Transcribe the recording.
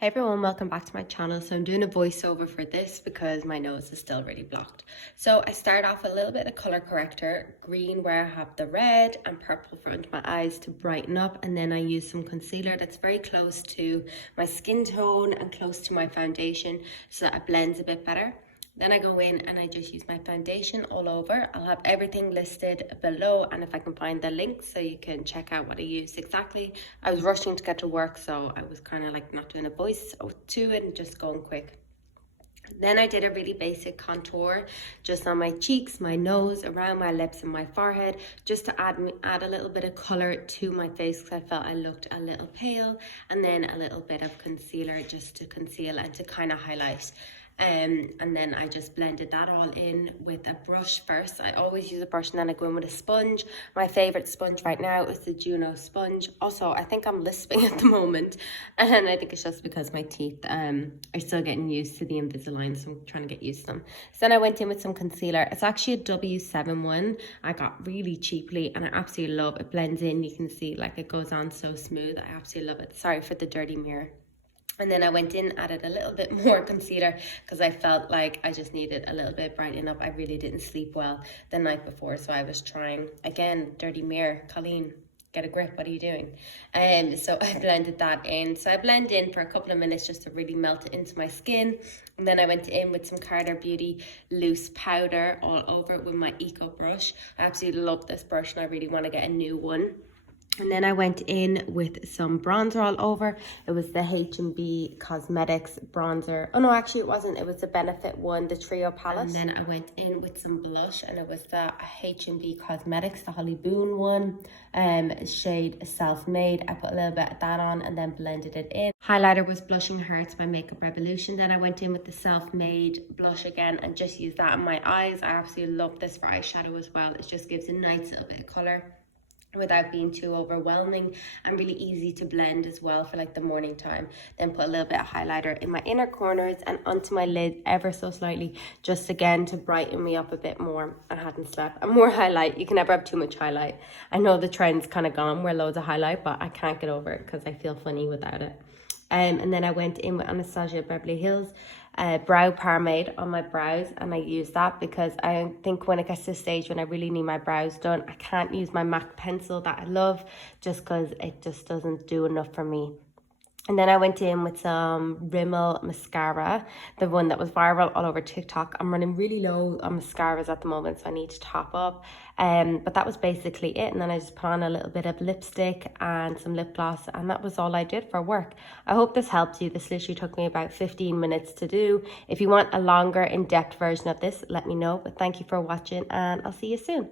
Hey everyone, welcome back to my channel. So I'm doing a voiceover for this because my nose is still really blocked. So I start off with a little bit of color corrector, green where I have the red and purple for under my eyes to brighten up, and then I use some concealer that's very close to my skin tone and close to my foundation so that it blends a bit better. Then I go in and I just use my foundation all over. I'll have everything listed below, and if I can find the link so you can check out what I use exactly. I was rushing to get to work, so I was kind of like not doing a voice to it and just going quick. Then I did a really basic contour just on my cheeks, my nose, around my lips and my forehead, just to add a little bit of color to my face because I felt I looked a little pale, and then a little bit of concealer just to conceal and to kind of highlight. And then I just blended that all in with a brush first. I always use a brush and then I go in with a sponge. My favorite sponge right now is the Juno sponge. Also, I think I'm lisping at the moment, and I think it's just because my teeth are still getting used to the Invisalign, so I'm trying to get used to them. So then I went in with some concealer. It's actually a W7 one. I got really cheaply and I absolutely love it. It blends in, you can see like it goes on so smooth. I absolutely love it. Sorry for the dirty mirror. And then I went in, added a little bit more concealer because I felt like I just needed a little bit brightening up. I really didn't sleep well the night before, so I was trying, again, dirty mirror, Colleen, get a grip, what are you doing? So I blended that in. So I blend in for a couple of minutes just to really melt it into my skin. And then I went in with some Carter Beauty loose powder all over it with my Eco brush. I absolutely love this brush and I really want to get a new one. And then I went in with some bronzer all over. It was the H&B Cosmetics bronzer. Oh no, actually it wasn't. It was the Benefit one, the Trio palette. And then I went in with some blush, and it was the H&B Cosmetics, the Holly Boone one, shade Self-Made. I put a little bit of that on and then blended it in. Highlighter was Blushing Hearts by Makeup Revolution. Then I went in with the Self-Made blush again and just used that on my eyes. I absolutely love this for eyeshadow as well. It just gives a nice little bit of color without being too overwhelming, and really easy to blend as well for like the morning time. Then put a little bit of highlighter in my inner corners and onto my lid ever so slightly, just again to brighten me up a bit more. I hadn't slept. And more highlight. You can never have too much highlight. I know the trend's kind of gone where loads of highlight, but I can't get over it because I feel funny without it. And then I went in with Anastasia Beverly Hills brow pomade on my brows, and I use that because I think when it gets to the stage when I really need my brows done, I can't use my MAC pencil that I love just because it just doesn't do enough for me. And then I went in with some Rimmel Mascara, the one that was viral all over TikTok. I'm running really low on mascaras at the moment, so I need to top up. But that was basically it. And then I just put on a little bit of lipstick and some lip gloss, and that was all I did for work. I hope this helped you. This literally took me about 15 minutes to do. If you want a longer, in-depth version of this, let me know. But thank you for watching, and I'll see you soon.